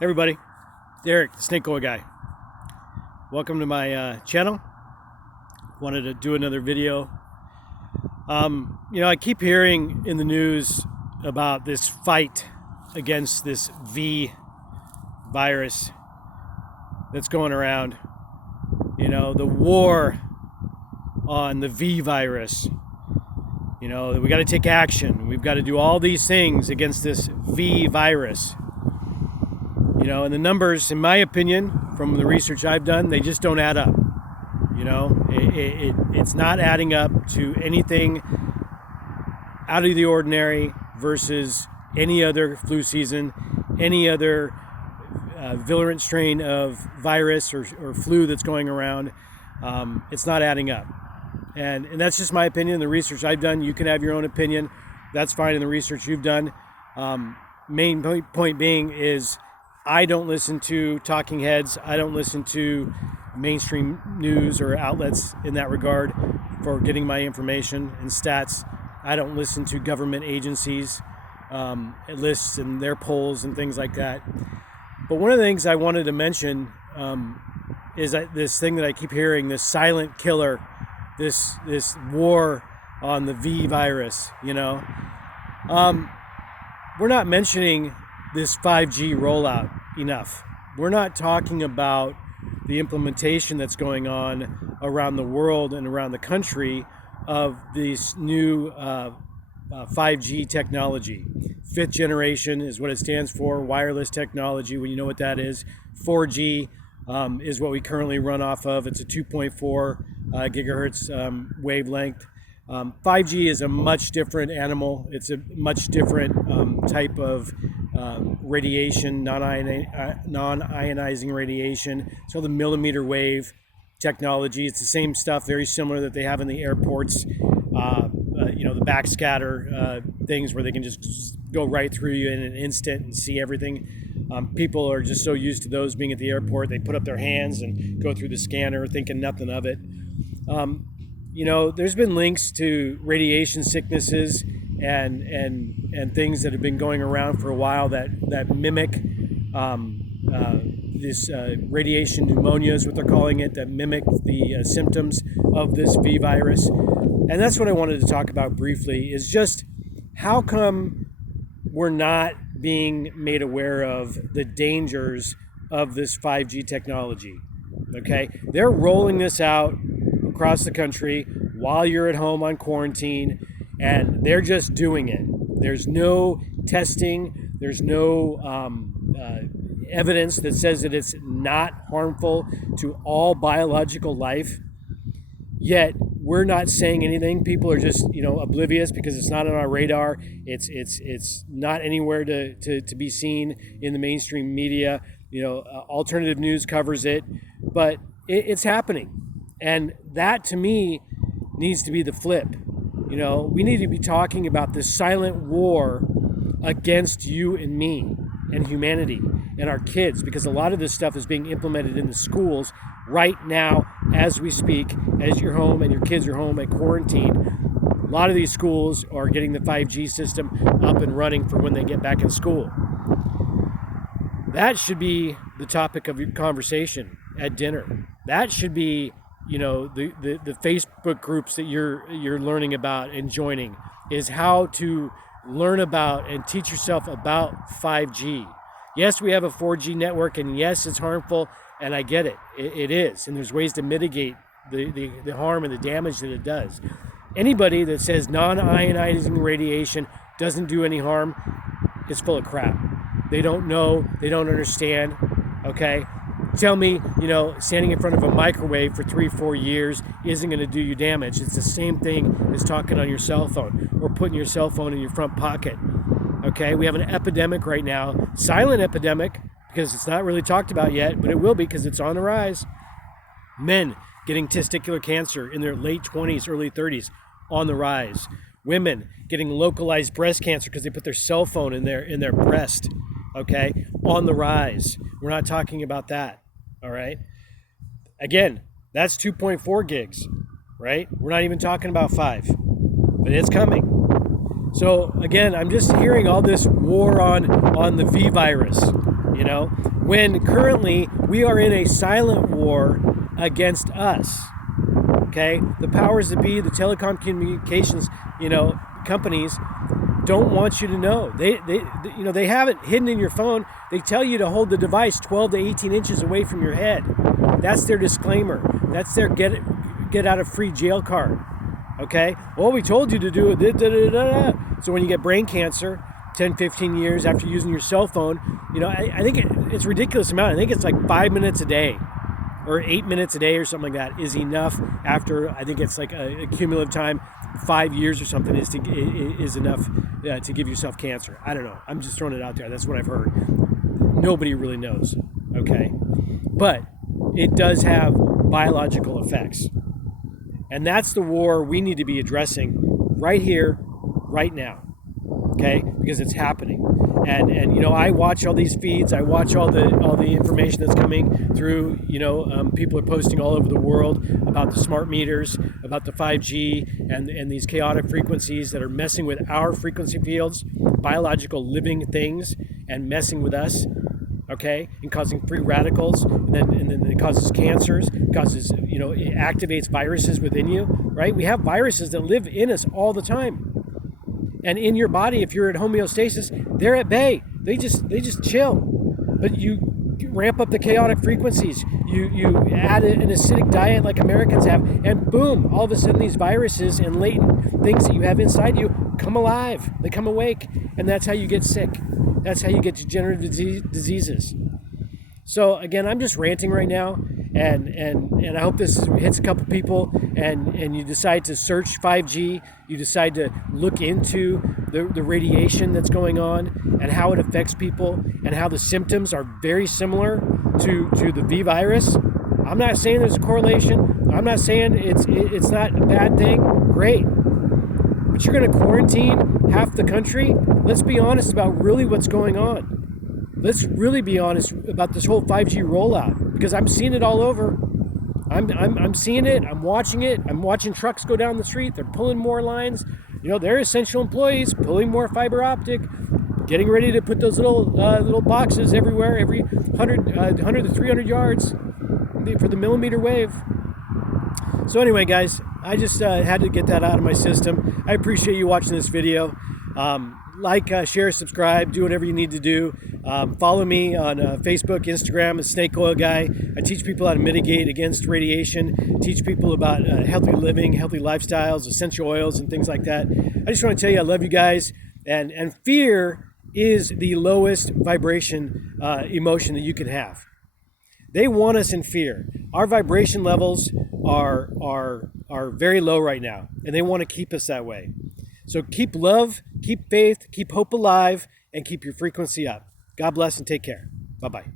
Hey everybody, Derek, the Snake Oil Guy. Welcome to my channel. Wanted to do another video. I keep hearing in the news about this fight against this V virus that's going around. The war on the V virus. We got to take action. We've got to do all these things against this V virus. And the numbers, in my opinion, from the research I've done, they just don't add up. It's not adding up to anything out of the ordinary versus any other flu season, any other virulent strain of virus or flu that's going around. It's not adding up. And that's just my opinion. The research I've done, you can have your own opinion. That's fine in the research you've done. Main point being is I don't listen to talking heads. I don't listen to mainstream news or outlets in that regard for getting my information and stats. I don't listen to government agencies, lists and their polls and things like that. But one of the things I wanted to mention is this thing that I keep hearing, this silent killer, this war on the V virus, We're not mentioning this 5G rollout enough. We're not talking about the implementation that's going on around the world and around the country of this new 5G technology. Fifth generation is what it stands for, wireless technology. Well, you know what that is. 4G is what we currently run off of. It's a 2.4 gigahertz wavelength. 5G is a much different animal. It's a much different type of radiation, non-ionizing radiation. So the millimeter wave technology, it's the same stuff, very similar that they have in the airports. The backscatter things where they can just go right through you in an instant and see everything. People are just so used to those being at the airport, they put up their hands and go through the scanner thinking nothing of it. There's been links to radiation sicknesses and things that have been going around for a while that mimic this radiation pneumonia is what they're calling it, that mimic the symptoms of this V virus. And that's what I wanted to talk about briefly, is just how come we're not being made aware of the dangers of this 5G technology. Okay, they're rolling this out across the country while you're at home on quarantine, and they're just doing it. There's no testing, there's no evidence that says that it's not harmful to all biological life, yet we're not saying anything. People are just oblivious because it's not on our radar. It's not anywhere to be seen in the mainstream media. Alternative news covers it, but it's happening. And that, to me, needs to be the flip. We need to be talking about this silent war against you and me and humanity and our kids, because a lot of this stuff is being implemented in the schools right now as we speak, as you're home and your kids are home at quarantine. A lot of these schools are getting the 5G system up and running for when they get back in school. That should be the topic of your conversation at dinner. That should be the Facebook groups that you're learning about and joining, is how to learn about and teach yourself about 5G. Yes, we have a 4G network, and yes, it's harmful, and I get it. It is, and there's ways to mitigate the harm and the damage that it does. Anybody that says non-ionizing radiation doesn't do any harm is full of crap. They don't know, they don't understand, okay? Tell me, standing in front of a microwave for 3-4 years isn't going to do you damage. It's the same thing as talking on your cell phone or putting your cell phone in your front pocket. Okay, we have an epidemic right now, silent epidemic, because it's not really talked about yet, but it will be because it's on the rise. Men getting testicular cancer in their late 20s, early 30s, on the rise. Women getting localized breast cancer because they put their cell phone in their breast. Okay, on the rise. We're not talking about that. All right. Again, that's 2.4 gigs, right? We're not even talking about 5, but it's coming. So again, I'm just hearing all this war on the V virus, when currently we are in a silent war against us. Okay, the powers that be, the telecom communications, companies don't want you to know. They have it hidden in your phone. They tell you to hold the device 12 to 18 inches away from your head. That's their disclaimer. That's their get out of free jail card. Okay? Well, we told you to do it. So when you get brain cancer 10, 15 years after using your cell phone, I think it's a ridiculous amount. I think it's like 5 minutes a day or 8 minutes a day or something like that is enough. After, I think it's like a cumulative time, 5 years or something is enough to give yourself cancer. I don't know. I'm just throwing it out there. That's what I've heard. Nobody really knows. Okay? But it does have biological effects. And that's the war we need to be addressing right here, right now. Okay? Because it's happening. And I watch all these feeds. I watch all the information that's coming through. People are posting all over the world about the smart meters, about the 5G, and these chaotic frequencies that are messing with our frequency fields, biological living things, and messing with us. Okay, and causing free radicals, and then it causes cancers, it activates viruses within you. Right? We have viruses that live in us all the time. And in your body, if you're at homeostasis, they're at bay. They just chill. But you ramp up the chaotic frequencies. You add an acidic diet like Americans have, and boom, all of a sudden these viruses and latent things that you have inside you come alive. They come awake, and that's how you get sick. That's how you get degenerative diseases. So again, I'm just ranting right now, and I hope this hits a couple people, and you decide to search 5G, you decide to look into the radiation that's going on and how it affects people and how the symptoms are very similar to the V virus. I'm not saying there's a correlation. I'm not saying it's not a bad thing. Great. But you're going to quarantine half the country? Let's be honest about really what's going on. Let's really be honest about this whole 5G rollout, because I'm seeing it all over. I'm seeing it. I'm watching it. I'm watching trucks go down the street. They're pulling more lines. They're essential employees pulling more fiber optic, getting ready to put those little boxes everywhere, every 100 to 300 yards for the millimeter wave. So anyway, guys, I just had to get that out of my system. I appreciate you watching this video. Like, share, subscribe, do whatever you need to do. Follow me on Facebook, Instagram, as Snake Oil Guy. I teach people how to mitigate against radiation, teach people about healthy living, healthy lifestyles, essential oils, and things like that. I just want to tell you I love you guys. And fear is the lowest vibration emotion that you can have. They want us in fear. Our vibration levels are very low right now, and they want to keep us that way. So keep love, keep faith, keep hope alive, and keep your frequency up. God bless and take care. Bye-bye.